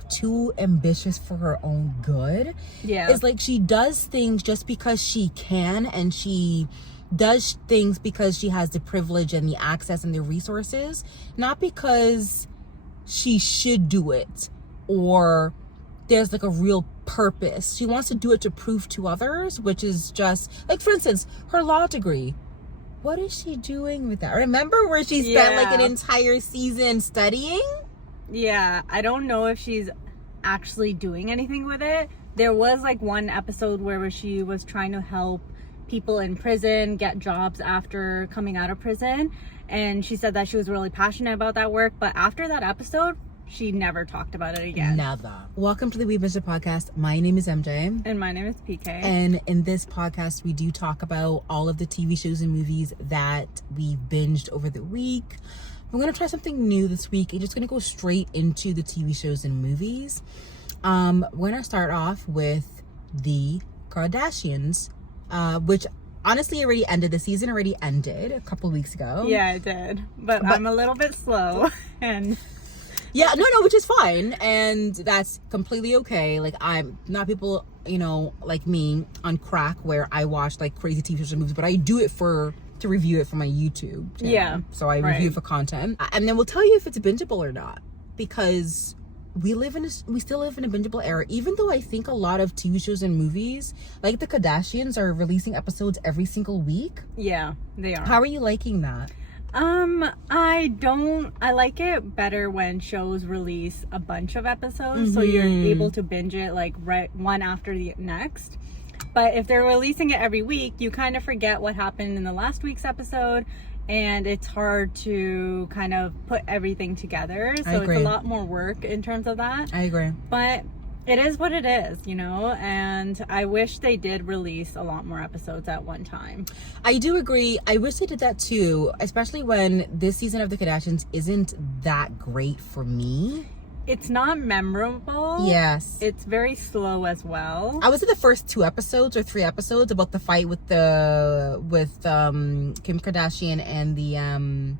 like too ambitious for her own good. Yeah. It's like she does things just because she can, and she does things because she has the privilege and the access and the resources, not because she should do it or there's like a real purpose. She wants to do it to prove to others, which is just like, for instance, her law degree. What is she doing with that? Remember where she spent like an entire season studying? Yeah, I don't know if she's actually doing anything with it. There was like one episode where she was trying to help people in prison get jobs after coming out of prison, and she said that she was really passionate about that work, but after that episode she never talked about it again. Never. Welcome to the We Binge It podcast. My name is MJ. And my name is PK. And in this podcast, we do talk about all of the TV shows and movies that we've binged over the week. We're going to try something new this week and just going to go straight into the TV shows and movies. We're going to start off with the Kardashians, which honestly already ended. The season already ended a couple weeks ago. Yeah, it did. But I'm a little bit slow and... Yeah, no, which is fine, and that's completely okay. Like, I'm not people, like me on crack where I watch like crazy TV shows and movies, but I do it to review it for my YouTube channel. Yeah, so I review it for content, and then we'll tell you if it's bingeable or not, because we still live in a bingeable era. Even though I think a lot of TV shows and movies, like the Kardashians, are releasing episodes every single week. Yeah, they are. How are you liking that? I like it better when shows release a bunch of episodes, so you're able to binge it like right one after the next. But if they're releasing it every week, you kind of forget what happened in the last week's episode, and it's hard to kind of put everything together. So it's a lot more work in terms of that. I agree. But it is what it is, and I wish they did release a lot more episodes at one time. I do agree. I wish they did that too, especially when this season of the Kardashians isn't that great for me. It's not memorable. Yes. It's very slow as well. I was in the first 2 episodes or 3 episodes about the fight with Kim Kardashian and the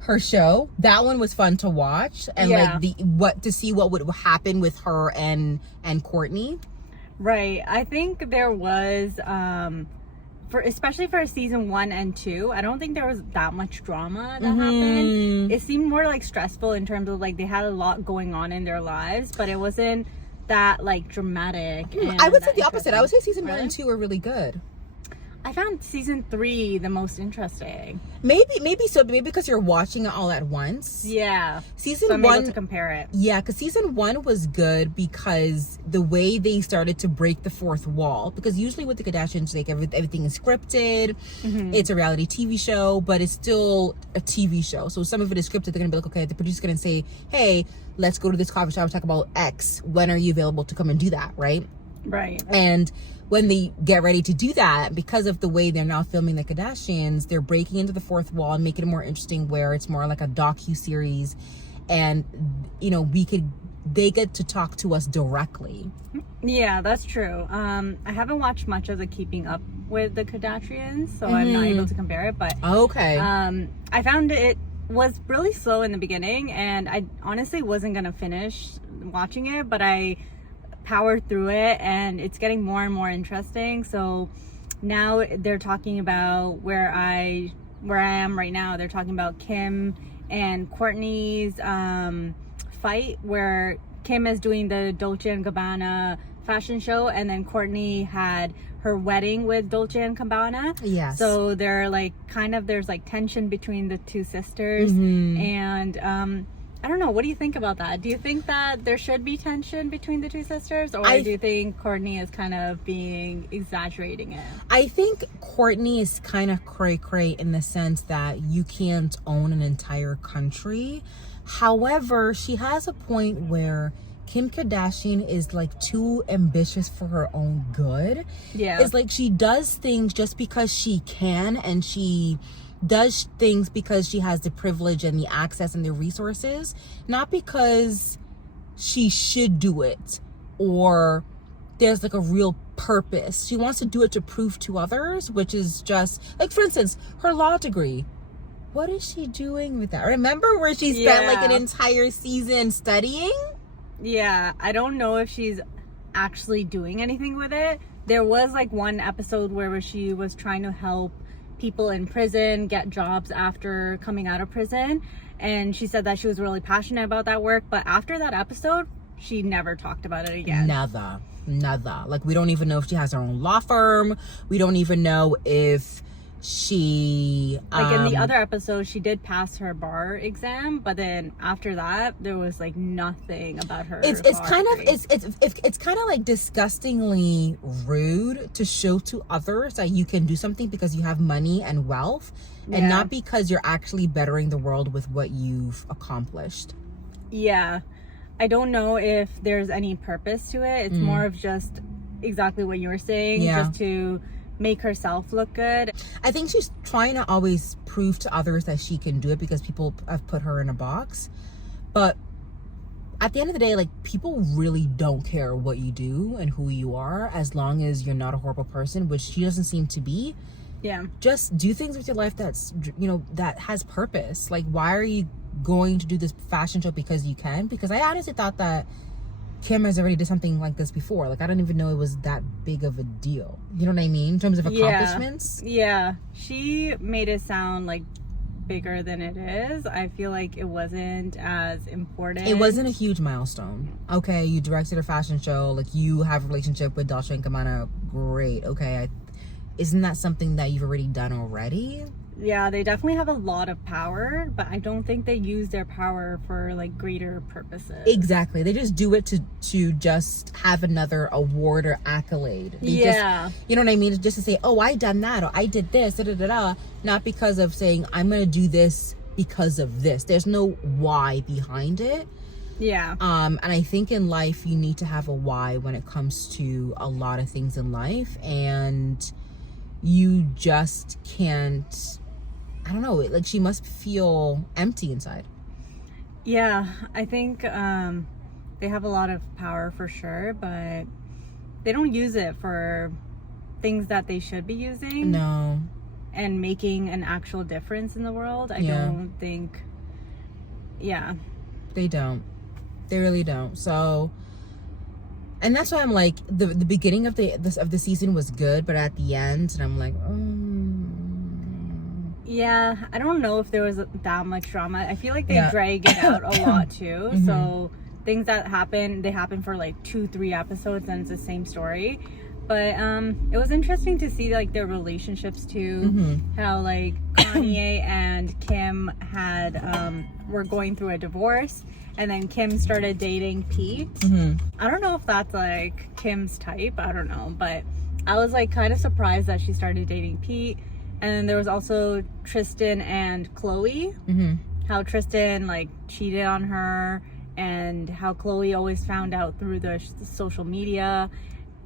her show. That one was fun to watch, and to see what would happen with her and Kourtney. Right. I think there was especially for season 1 and 2, I don't think there was that much drama that happened. It seemed more like stressful in terms of like they had a lot going on in their lives, but it wasn't that like dramatic. I would say the opposite. I would say season 1 and 2 were really good. I found season 3 the most interesting. Maybe so, but maybe because you're watching it all at once. Yeah. Season so I'm 1 able to compare it. Yeah, because season 1 was good because the way they started to break the fourth wall. Because usually with the Kardashians, like everything is scripted. It's a reality TV show, but it's still a TV show. So some of it is scripted. They're gonna be like, okay, the producer's gonna say, hey, let's go to this coffee shop and talk about X. When are you available to come and do that? Right. And when they get ready to do that, because of the way they're now filming the Kardashians, they're breaking into the fourth wall and making it more interesting, where it's more like a docu-series, and they get to talk to us directly. Yeah, that's true. I haven't watched much of the Keeping Up with the Kardashians, so I'm not able to compare it, but okay. I found it was really slow in the beginning, and I honestly wasn't gonna finish watching it, but I powered through it, and it's getting more and more interesting. So now they're talking about where I am right now. They're talking about Kim and Kourtney's fight, where Kim is doing the Dolce & Gabbana fashion show, and then Kourtney had her wedding with Dolce & Gabbana. Yes. So they're like there's like tension between the two sisters, and I don't know. What do you think about that? Do you think that there should be tension between the two sisters, or do you think Kourtney is kind of exaggerating it? I think Kourtney is kind of cray-cray in the sense that you can't own an entire country. However, she has a point where Kim Kardashian is like too ambitious for her own good. Yeah. It's like she does things just because she can, and she does things because she has the privilege and the access and the resources, not because she should do it or there's like a real purpose. She wants to do it to prove to others, which is just like, for instance, her law degree. what is she doing with that? Remember where she spent like an entire season studying? Yeah, I don't know if she's actually doing anything with it. There was like one episode where she was trying to help people in prison get jobs after coming out of prison, and she said that she was really passionate about that work, but after that episode she never talked about it again. Nada. Like, we don't even know if she has her own law firm. We don't even know if she like in the other episode she did pass her bar exam, but then after that there was like nothing about her. It's kind of like disgustingly rude to show to others that you can do something because you have money and wealth, and not because you're actually bettering the world with what you've accomplished. Yeah, I don't know if there's any purpose to it. It's more of just exactly what you were saying, just to make herself look good. I think she's trying to always prove to others that she can do it because people have put her in a box. But at the end of the day, like, people really don't care what you do and who you are, as long as you're not a horrible person, which she doesn't seem to be. Yeah. Just do things with your life that's, you know, that has purpose. Like, why are you going to do this fashion show because you can? Because I honestly thought that Kim has already did something like this before. Like, I didn't even know it was that big of a deal. You know what I mean? In terms of accomplishments. Yeah. She made it sound like bigger than it is. I feel like it wasn't as important. It wasn't a huge milestone. Okay, you directed a fashion show. Like, you have a relationship with Dolce & Gabbana. Great. Okay. Isn't that something that you've already done already? Yeah, they definitely have a lot of power, but I don't think they use their power for like greater purposes. Exactly. They just do it to just have another award or accolade. They just, you know what I mean? Just to say, oh, I done that, or I did this, not because of saying, I'm going to do this because of this. There's no why behind it. Yeah. And I think in life, you need to have a why when it comes to a lot of things in life. And you just can't, I don't know, like, she must feel empty inside. Yeah, I think they have a lot of power for sure, but they don't use it for things that they should be using. No. And making an actual difference in the world. I don't think, they don't. They really don't. So, and that's why I'm like, the beginning of the season was good, but at the end, and I'm like, yeah, I don't know if there was that much drama. I feel like they drag it out a lot too. So things that happen, they happen for like 2-3 episodes and it's the same story. But it was interesting to see like their relationships too. How like Kanye and Kim were going through a divorce, and then Kim started dating Pete. I don't know if that's like Kim's type, I don't know, but I was like kind of surprised that she started dating Pete. And then there was also Tristan and Chloe. How Tristan like cheated on her, and how Chloe always found out through the social media.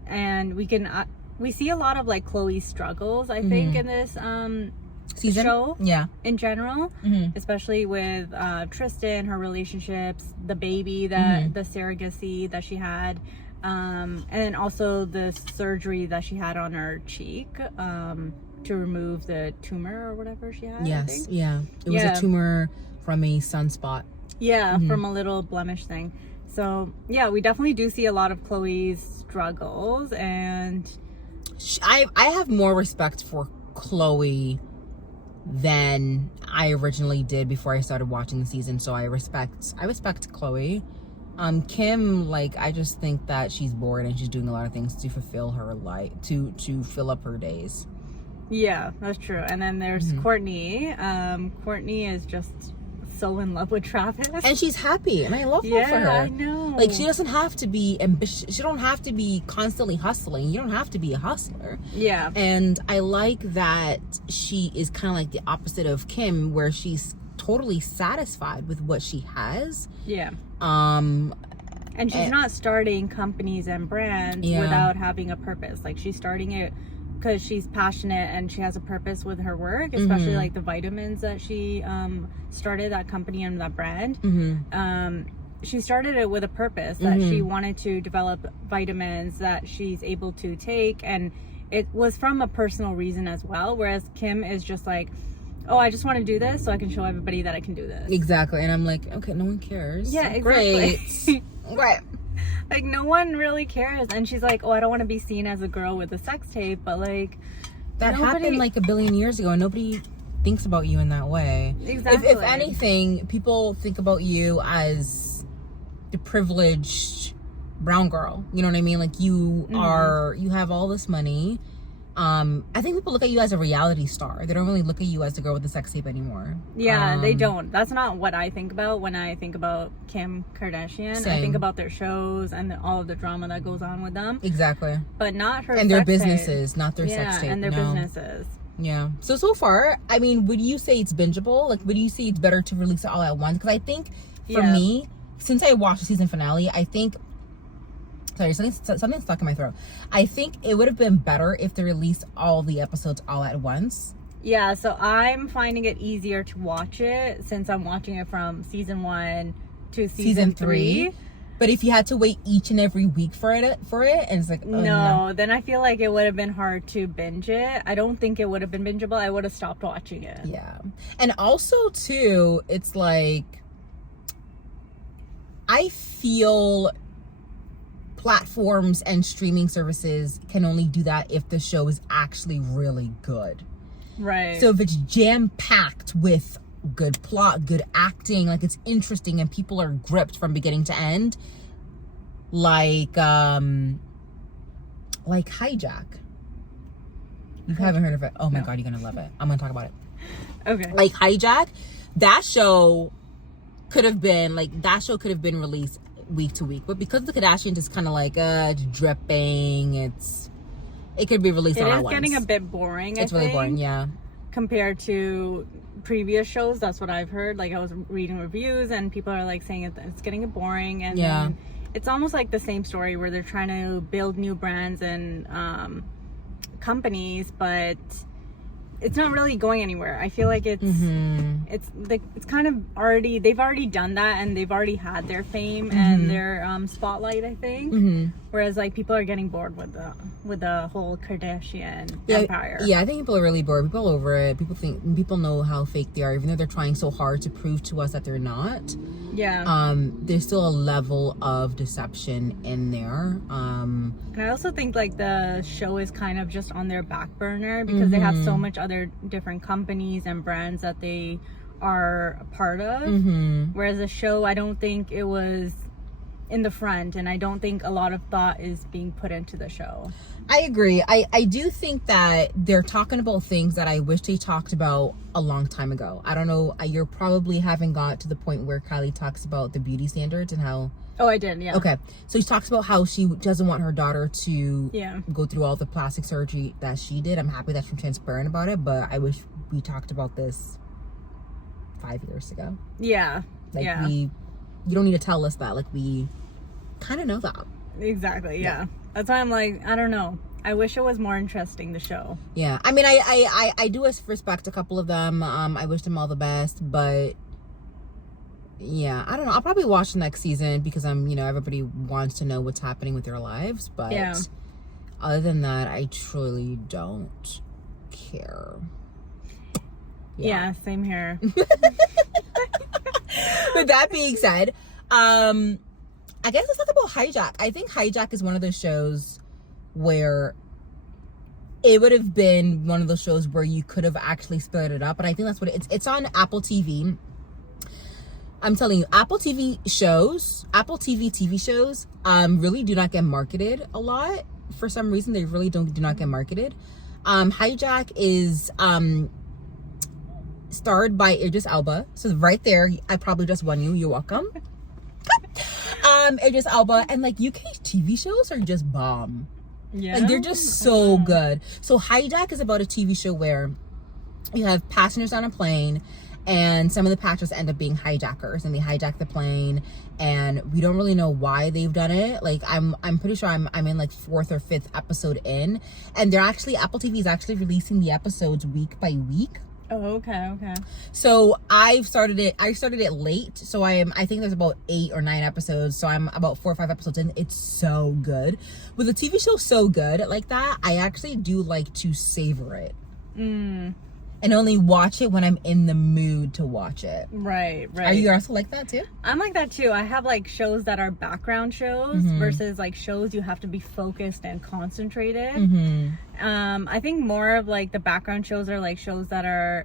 And we see a lot of like Chloe's struggles, I think, in this season show. In general, especially with Tristan, her relationships, the baby, the surrogacy that she had, and then also the surgery that she had on her cheek. To remove the tumor or whatever she had. Yes, I think. It was a tumor from a sunspot. From a little blemish thing. So yeah, we definitely do see a lot of Chloe's struggles, and I have more respect for Chloe than I originally did before I started watching the season. So I respect Chloe. Kim, like, I just think that she's bored and she's doing a lot of things to fulfill her life, to fill up her days. Yeah, that's true. And then there's Courtney. Courtney is just so in love with Travis, and she's happy, and I love that for her. I know. Like, she doesn't have to be ambitious. She don't have to be constantly hustling. You don't have to be a hustler. Yeah. And I like that she is kind of like the opposite of Kim, where she's totally satisfied with what she has. Yeah. And she's not starting companies and brands without having a purpose. Like, she's starting it because she's passionate and she has a purpose with her work, especially like the vitamins that she started, that company and that brand. She started it with a purpose that she wanted to develop vitamins that she's able to take, and it was from a personal reason as well. Whereas Kim is just like, oh, I just want to do this so I can show everybody that I can do this. Exactly. And I'm like, okay, no one cares. Yeah, exactly. Great. Right. Like, no one really cares. And she's like, oh, I don't want to be seen as a girl with a sex tape, but like that happened like a billion years ago, and nobody thinks about you in that way. Exactly. If anything, people think about you as the privileged brown girl. You know what I mean? Like, you have all this money. I think people look at you as a reality star. They don't really look at you as the girl with the sex tape anymore. Yeah, they don't. That's not what I think about when I think about Kim Kardashian. Same. I think about their shows and all of the drama that goes on with them. Exactly. But not her and their sex businesses, tape. not their sex tape. Yeah, and their businesses. Yeah. So far, I mean, would you say it's bingeable? Like, would you say it's better to release it all at once? Because I think, for me, since I watched the season finale, I think... Sorry, something stuck in my throat. I think it would have been better if they released all the episodes all at once. Yeah, so I'm finding it easier to watch it since I'm watching it from season 1 to season 3. But if you had to wait each and every week for it, and it's like, oh, no, then I feel like it would have been hard to binge it. I don't think it would have been bingeable. I would have stopped watching it. Yeah. And also, too, it's like, I feel platforms and streaming services can only do that if the show is actually really good. Right. So if it's jam-packed with good plot, good acting, like it's interesting and people are gripped from beginning to end, like Hijack. You haven't heard of it? Oh my God, you're gonna love it. I'm gonna talk about it. Okay. Like Hijack, that show could have been released week to week, but because the Kardashians is kind of like it's dripping, it could be released all at once. It is getting a bit boring. It's really boring, yeah, compared to previous shows. That's what I've heard. Like, I was reading reviews and people are like saying it's getting boring, and then it's almost like the same story where they're trying to build new brands and companies, but it's not really going anywhere. I feel like it's kind of already, they've already done that and they've already had their fame and their spotlight, I think. Whereas like people are getting bored with the whole Kardashian empire. Yeah, I think people are really bored. People are over it. People know how fake they are, even though they're trying so hard to prove to us that they're not. Yeah. There's still a level of deception in there. And I also think like the show is kind of just on their back burner because they have so much other different companies and brands that they are a part of. Whereas the show, I don't think it was in the front, and I don't think a lot of thought is being put into the show. I agree. I do think that they're talking about things that I wish they talked about a long time ago. I don't know, you're probably haven't got to the point where Kylie talks about the beauty standards and how... Oh, I did, yeah. Okay. So she talks about how she doesn't want her daughter to go through all the plastic surgery that she did. I'm happy that she's transparent about it, but I wish we talked about this 5 years ago. Yeah. Like, you don't need to tell us that. Like, we kind of know that. Exactly, yeah. That's why I'm like, I don't know. I wish it was more interesting, the show. Yeah. I mean, I do respect a couple of them. I wish them all the best, but yeah, I don't know. I'll probably watch the next season because everybody wants to know what's happening with their lives, but other than that, I truly don't care. Yeah, same here. With that being said, I guess let's talk about Hijack. I think Hijack is one of those shows where it would have been one of those shows where you could have actually split it up, and I think that's what it's on Apple TV. I'm telling you, Apple TV TV shows, really do not get marketed a lot. For some reason, they really do not get marketed. Hijack is starred by Idris Elba. So right there, I probably just won you. You're welcome. Idris Elba, and like UK TV shows are just bomb. Yeah. Like, they're just so good. So Hijack is about a TV show where you have passengers on a plane, and some of the passengers end up being hijackers, and they hijack the plane, and we don't really know why they've done it. Like, I'm pretty sure I'm in like 4th or 5th episode in, and Apple TV is actually releasing the episodes week by week. Oh, okay. So I started it late. So I think there's about 8 or 9 episodes. So I'm about 4 or 5 episodes in. It's so good. With a TV show so good like that, I actually do like to savor it. and only watch it when I'm in the mood to watch it. Right. Are you also like that too? I'm like that too. I have like shows that are background shows versus like shows you have to be focused and concentrated. I think more of like the background shows are like shows that are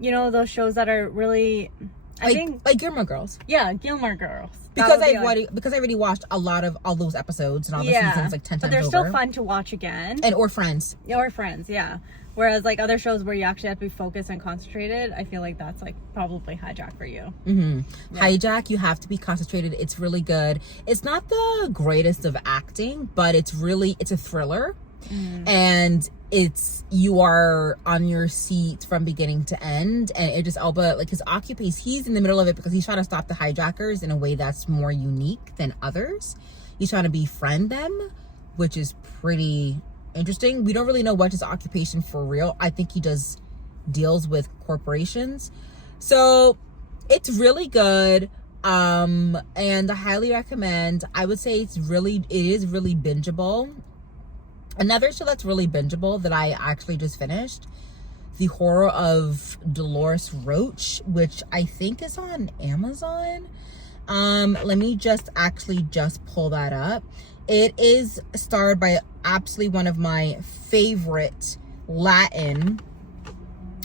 those shows that are really I think like Gilmore Girls. Yeah, Gilmore Girls. Because I already watched a lot of all those episodes and all the seasons like 10 times over. But they're still fun to watch again. Or Friends. Or Friends, yeah. Whereas like other shows where you actually have to be focused and concentrated, I feel like that's like probably Hijack for you. Yeah. Hijack, you have to be concentrated. It's really good. It's not the greatest of acting, but it's a thriller. And you are on your seat from beginning to end. And Idris Elba, like his occupation, he's in the middle of it because he's trying to stop the hijackers in a way that's more unique than others. He's trying to befriend them, which is pretty interesting. We don't really know what his occupation for real. I think he does deals with corporations. So it's really good. And I highly recommend. I would say it is really bingeable. Another show that's really bingeable that I actually just finished, The Horror of Dolores Roach, which I think is on Amazon. Let me just pull that up. It is starred by absolutely one of my favorite Latin.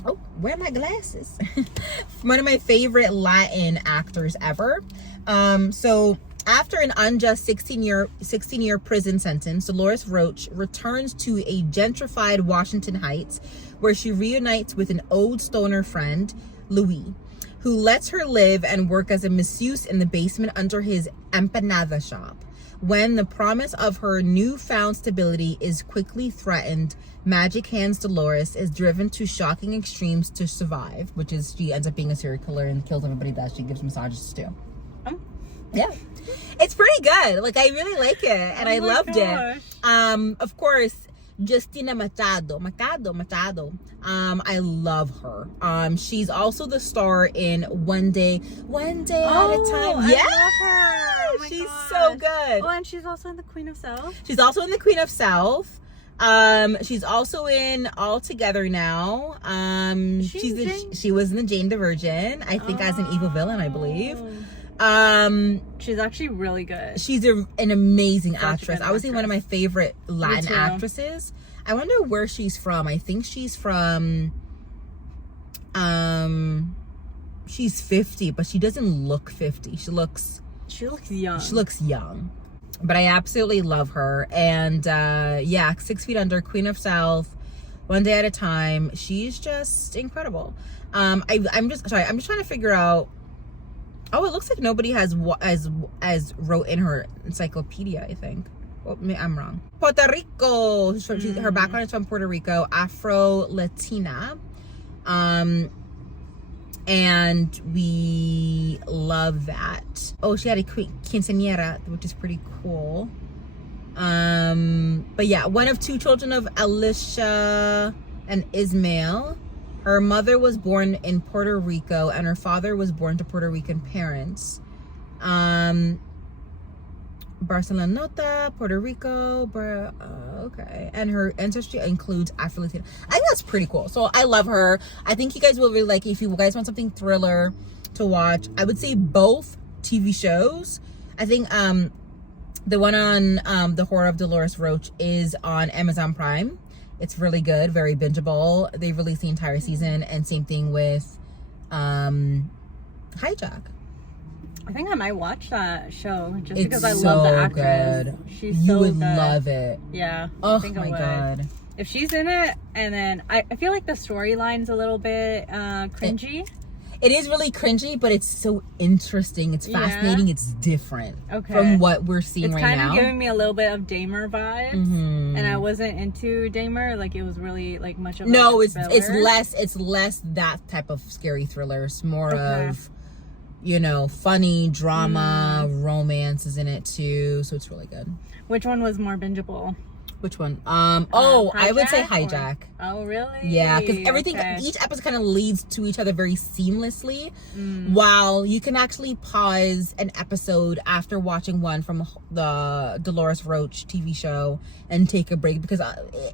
Oh, where are my glasses? One of my favorite Latin actors ever. So after an unjust 16-year prison sentence, Dolores Roach returns to a gentrified Washington Heights, where she reunites with an old stoner friend, Louis, who lets her live and work as a masseuse in the basement under his empanada shop. When the promise of her newfound stability is quickly threatened, Magic Hands Dolores is driven to shocking extremes to survive, which is she ends up being a serial killer and kills everybody that she gives massages to. Yeah, it's pretty good. Like, I really like it, and I loved it. Of course, Justina Machado. I love her. She's also the star in One Day at a Time. Yeah, I love her. Oh she's so good. Oh, and she's also in The Queen of South. She's also in The Queen of South. She's also in All Together Now. She was in the Jane the Virgin, I think, as an evil villain, I believe. She's actually really good. She's an amazing actress. I would say one of my favorite Latin actresses. I wonder where she's from. I think she's from she's 50, but she doesn't look 50. She looks young. But I absolutely love her. And 6 Feet Under, Queen of South, One Day at a Time. She's just incredible. I'm just trying to figure out. Oh, it looks like nobody has wrote in her encyclopedia, I think. Oh, I'm wrong. Puerto Rico. Her background is from Puerto Rico, Afro-Latina. And we love that. Oh, she had a quinceañera, which is pretty cool. But yeah, one of two children of Alicia and Ismail. Her mother was born in Puerto Rico, and her father was born to Puerto Rican parents. Barcelona, Puerto Rico, okay. And her ancestry includes Afro-Latina. I think that's pretty cool. So I love her. I think you guys will really like it. If you guys want something thriller to watch, I would say both TV shows. I think the one on The Horror of Dolores Roach is on Amazon Prime. It's really good, very bingeable. They released the entire season, and same thing with Hijack. I think I might watch that show just because I love the actress. Good. She's so good. You would love it. Yeah. Oh my god. If she's in it, and then I feel like the storyline's a little bit cringy. It is really cringy, but it's so interesting. It's fascinating. It's different from what we're seeing right now. It's kind of giving me a little bit of Dahmer vibes, and I wasn't into Dahmer. Like, it was really like much of it's less that type of scary thriller. It's more of funny drama, romance is in it too. So it's really good. Which one was more bingeable? Which one? I would say Hijack, Hijack. Oh, really? Yeah, because everything, Okay. each episode kind of leads to each other very seamlessly. While you can actually pause an episode after watching one from the Dolores Roach TV show and take a break, because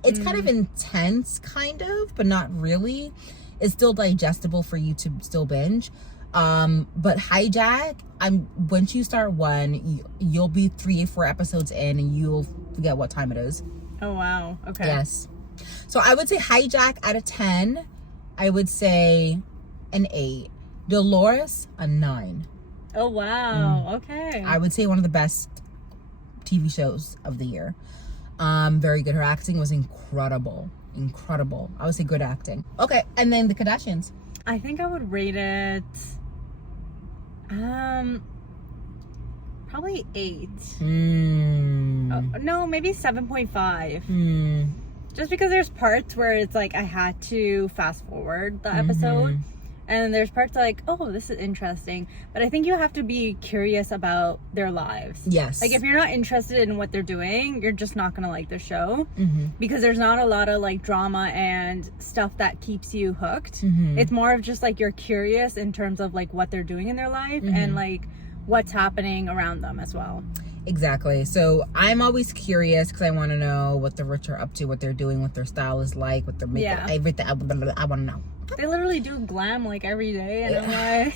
it's kind of intense, kind of, but not really. It's still digestible for you to still binge. But Hijack, once you start one, you'll be 3 or 4 episodes in and you'll forget what time it is. Oh, wow. Okay. Yes. So I would say Hijack out of 10. I would say an 8. Dolores, a 9. Oh, wow. Okay. I would say one of the best TV shows of the year. Very good. Her acting was incredible. Incredible. I would say good acting. Okay. And then the Kardashians. I think I would rate it probably 8. No, maybe 7.5. Just because there's parts where it's like I had to fast forward the episode, and there's parts like, oh, this is interesting, but I think you have to be curious about their lives. Yes. Like if you're not interested in what they're doing, you're just not gonna like the show, because there's not a lot of like drama and stuff that keeps you hooked. It's more of just like you're curious in terms of like what they're doing in their life and like what's happening around them as well. Exactly. So I'm always curious because I want to know what the rich are up to, what they're doing, what their style is like, what their makeup, everything. I want to know. They literally do glam like every day, and I'm like,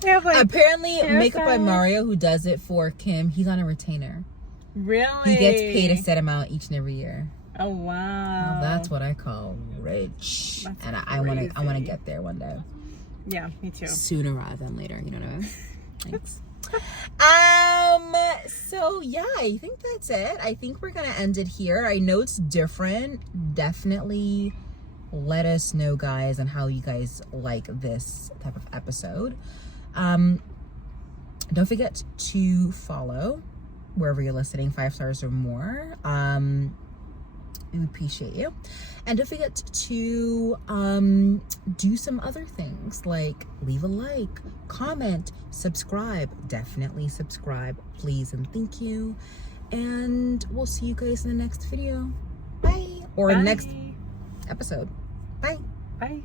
they have like apparently Makeup by Mario, who does it for Kim, he's on a retainer. Really? He gets paid a set amount each and every year. Oh wow. Well, that's what I call rich. That's and I want to get there one day. Yeah, me too. Sooner rather than later, you know what I mean? Thanks. So yeah, I think that's it. I think we're gonna end it here. I know it's different. Definitely let us know, guys, on how you guys like this type of episode. Don't forget to follow wherever you're listening, 5 stars or more. We appreciate you. And don't forget to do some other things, like leave a like, comment, subscribe. Definitely subscribe, please and thank you. And we'll see you guys in the next video. Bye. Or Bye. next episode. Bye. Bye.